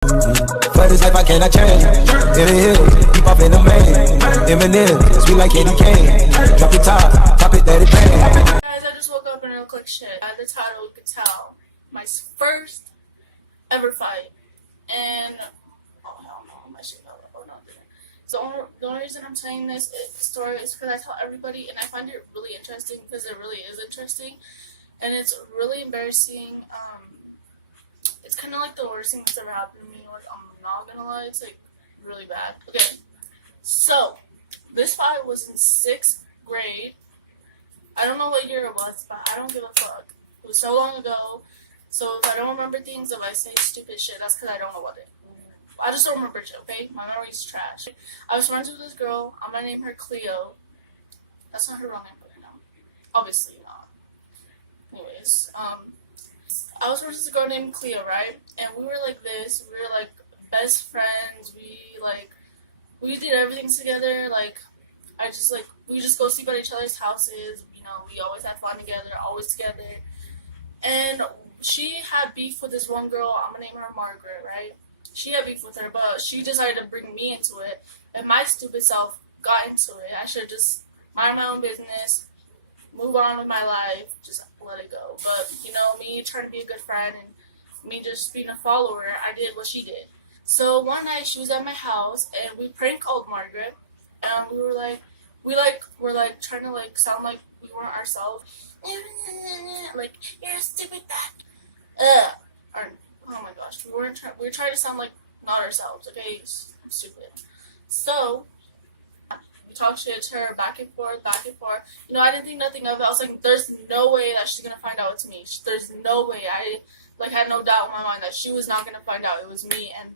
For this life I cannot change. In the hills, deep up in the main. Eminem, sweet like Eddie Kane. Drop the top it that it bang. Guys, I just woke up and I look like shit. At the title, you could tell. My first ever fight. And, oh hell no, my shit fell out. Oh no, it didn't. So the only reason I'm saying this story is because I tell everybody, and I find it really interesting because it really is interesting. And it's really embarrassing. It's kind of like the worst thing that's ever happened to me. Like, I'm not gonna lie, it's like really bad. Okay, so this fight was in 6th grade. I don't know what year it was, but I don't give a fuck. It was so long ago. So if I don't remember things, if I say stupid shit, that's because I don't know what it. I just don't remember shit. Okay, my memory's trash. I was friends with this girl. I'm gonna name her Cleo. That's not her real name, but I know. Obviously not. Anyways, I was friends with a girl named Cleo, right? And we were like this. We were like best friends. We did everything together. Like, we just go sleep at each other's houses. You know, we always had fun together, always together. And she had beef with this one girl. I'm gonna name her Margaret, right? She had beef with her, but she decided to bring me into it. And my stupid self got into it. I should just mind my own business, move on with my life, just let it go. But, you know, me trying to be a good friend and me just being a follower, I did what she did. So one night she was at my house and we prank called Margaret, and we were like trying to like sound like we weren't ourselves. Like, you're a stupid bat. Oh my gosh, we were trying to sound like not ourselves, okay? I'm stupid. So we talked shit to her back and forth. You know, I didn't think nothing of it. I was like, there's no way that she's gonna find out it's me. There's no way. I like had no doubt in my mind that she was not gonna find out it was me and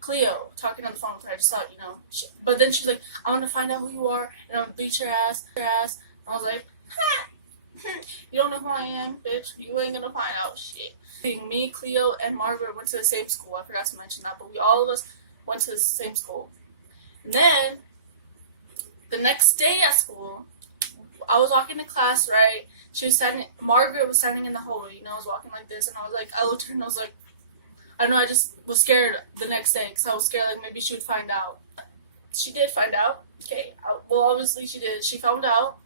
Cleo talking on the phone with her. I just thought, you know, but then she's like, I want to find out who you are and I'm gonna beat your ass. And I was like, ha! You don't know who I am, bitch. You ain't gonna find out shit. Me, Cleo, and Margaret went to the same school. I forgot to mention that, but all of us went to the same school. And then the next day at school, I was walking to class, right? Margaret was standing in the hallway, you know, I was walking like this, and I looked at her and I was like, I don't know, I just was scared the next day, because I was scared, like, maybe she would find out. She did find out, okay, well, obviously she did, she found out.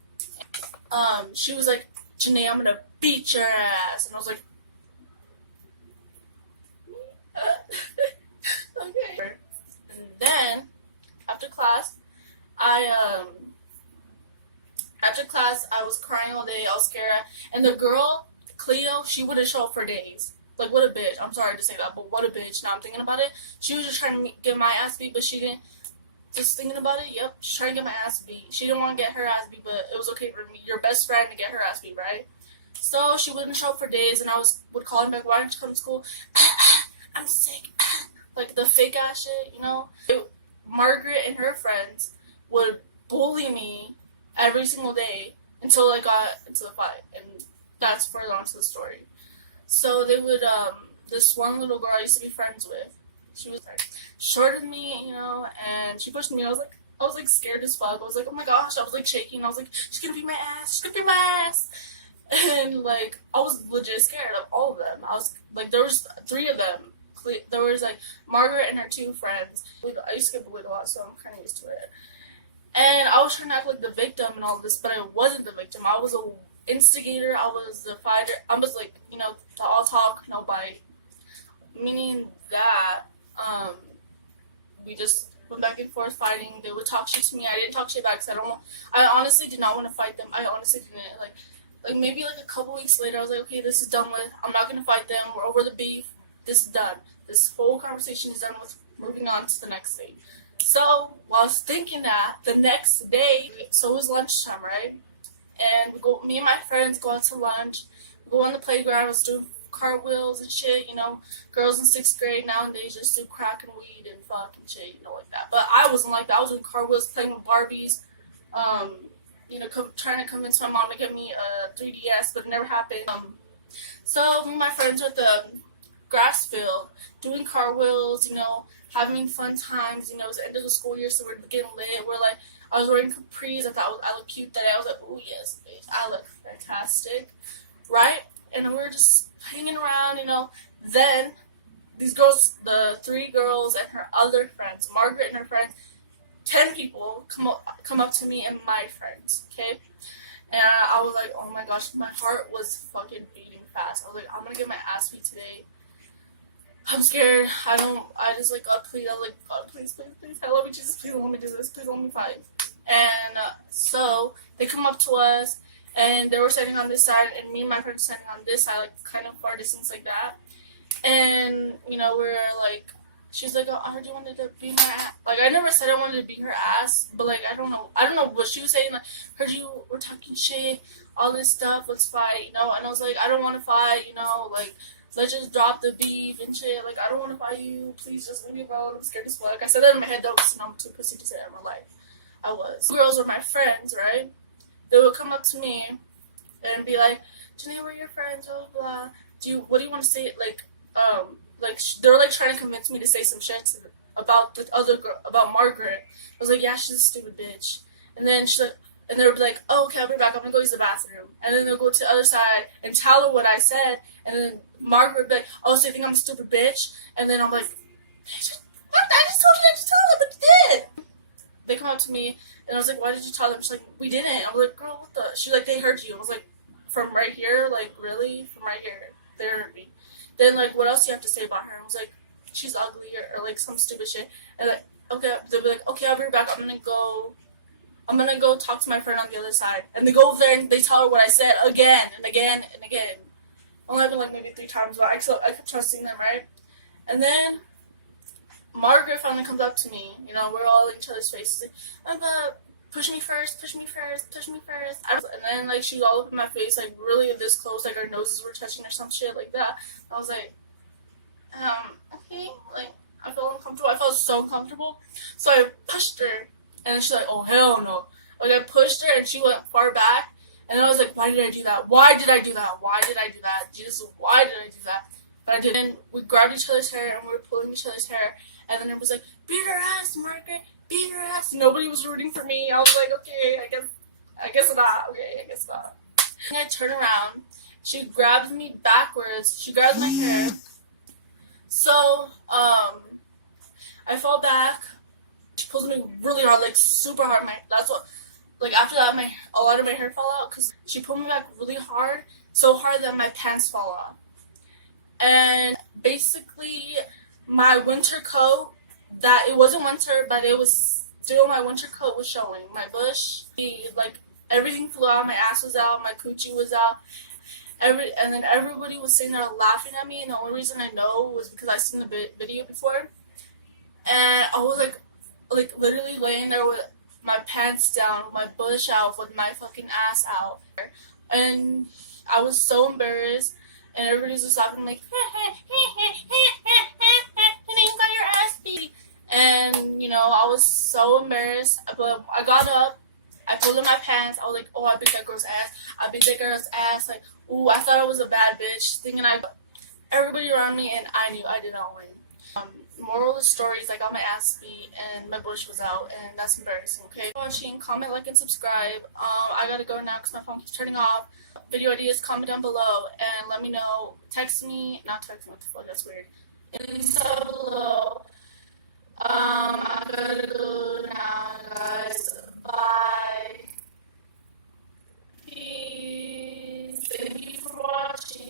She was like, Janae, I'm gonna beat your ass, and I was like, okay. And then, after class, I was crying all day, I was scared, and the girl, Cleo, she wouldn't show up for days. Like, what a bitch. I'm sorry to say that, but what a bitch. Now I'm thinking about it. She was just trying to get my ass beat, but she didn't. Just thinking about it, yep, she's trying to get my ass beat. She didn't want to get her ass beat, but it was okay for me, your best friend, to get her ass beat, right? So she wouldn't show up for days, and I would call her back, why didn't you come to school? I'm sick. Like the fake ass shit, you know? Margaret and her friends would bully me every single day until I got into the fight, and that's further on to the story. So they would, this one little girl I used to be friends with, she was shorter than me, you know, and she pushed me. I was like scared as fuck. I was like, oh my gosh, I was like shaking. I was like, she's gonna beat my ass. And like, I was legit scared of all of them. I was like, there was 3 of them. There was like Margaret and her 2 friends. I used to get bullied a lot, so I'm kind of used to it. And I was trying to act like the victim and all this, but I wasn't the victim. I was a instigator. I was the fighter. I was like, you know, the all talk, no bite. Meaning that, we just went back and forth fighting. They would talk shit to me. I didn't talk shit back because I honestly did not want to fight them. I honestly didn't. Like maybe like a couple weeks later, I was like, okay, this is done with. I'm not going to fight them. We're over the beef. This is done. This whole conversation is done with. Moving on to the next thing. So, while I was thinking that, the next day, so it was lunchtime, right? And me and my friends go out to lunch. We go on the playground, let's do cartwheels and shit, you know. Girls in 6th grade nowadays just do crack and weed and fuck and shit, you know, like that. But I wasn't like that. I was doing cartwheels, playing with Barbies, you know, trying to convince my mom to get me a 3DS, but it never happened. So me and my friends were at the grass field, doing cartwheels, you know, having fun times, you know, it was the end of the school year, so we're getting lit. We're like, I was wearing capris, I thought I looked cute that day. I was like, oh yes, bitch, I look fantastic, right? And we were just hanging around, you know. Then these girls, the 3 girls and her other friends, Margaret and her friends, 10 people come up to me and my friends, okay? And I was like, oh my gosh, my heart was fucking beating fast. I was like, I'm gonna get my ass beat today. I'm scared. I just like, God, please. I was like, God, please, please, please. I love you, Jesus. Please don't let me do this. Please don't let me fight. And so they come up to us, and they were standing on this side, and me and my friend standing on this side, like kind of far distance like that. And, you know, we're like, she's like, oh, I heard you wanted to beat my ass. Like, I never said I wanted to beat her ass, but like, I don't know what she was saying. Like, heard you were talking shit, all this stuff, let's fight, you know? And I was like, I don't want to fight, you know, like, let's just drop the beef and shit. Like, I don't want to fight you. Please just leave me alone. I'm scared as fuck. I said that in my head, though, because I'm too pussy to say that in my life. I was. The girls were my friends, right? They would come up to me and be like, Janae, we're your friends, blah, blah, blah. What do you want to say? Like, they were, like, trying to convince me to say some shit about the other girl, about Margaret. I was like, yeah, she's a stupid bitch. And then and they would be like, oh, okay, I'll be back. I'm going to go use the bathroom. And then they'll go to the other side and tell her what I said. And then Margaret would be like, oh, so you think I'm a stupid bitch? And then I'm like, I just told you not to tell her, but you did. They come up to me, and I was like, why did you tell them? She's like, we didn't. I was like, girl, what the? She's like, they heard you. I was like, from right here? Like, really? From right here. They heard me. Then, like, what else do you have to say about her? I was like, she's ugly, or like, some stupid shit. And, like, okay, they'll be like, okay, I'll be right back. I'm gonna go talk to my friend on the other side. And they go over there, and they tell her what I said again, and again, and again. Only happened, like, maybe 3 times, but I kept trusting them, right? And then Margaret finally comes up to me. You know, we're all in each other's faces. Like, push me first, push me first, push me first. And then, like, she was all up in my face, like, really this close, like, our noses were touching or some shit like that. I was like, okay. Like, I felt uncomfortable. I felt so uncomfortable. So I pushed her, and she's like, oh, hell no. Like, I pushed her, and she went far back. And then I was like, why did I do that? Why did I do that? Why did I do that? Jesus, why did I do that? But I did. And we grabbed each other's hair, and we were pulling each other's hair. And then it was like, beat her ass, Margaret, beat her ass. Nobody was rooting for me. I was like, okay, I guess not. Okay, I guess not. And I turn around. She grabs me backwards. She grabs my hair. So, I fall back. She pulls me really hard, like super hard. That's what. Like, after that, a lot of my hair fell out because she pulled me back really hard, so hard that my pants fall off. And basically, my winter coat, that it wasn't winter, but it was still, my winter coat was showing. My bush, like, everything flew out, my ass was out, my coochie was out. And then everybody was sitting there laughing at me, and the only reason I know was because I seen the video before. And I was like literally laying there with my pants down, with my bush out, with my fucking ass out. And I was so embarrassed, and everybody was just laughing like, you got your ass beat. And, you know, I was so embarrassed, but I got up, I pulled in my pants, I was like, oh, I beat that girl's ass, I beat that girl's ass, like, ooh, I thought I was a bad bitch, thinking everybody around me, and I knew I did not win. Moral of the story is I got my ass beat and my bush was out, and that's embarrassing, okay? Watching, comment, like, and subscribe. I gotta go now because my phone keeps turning off. Video ideas, comment down below, and let me know. Text me, not text me, what the fuck, that's weird. Down below. I gotta go now, guys. Bye. Peace. Thank you for watching.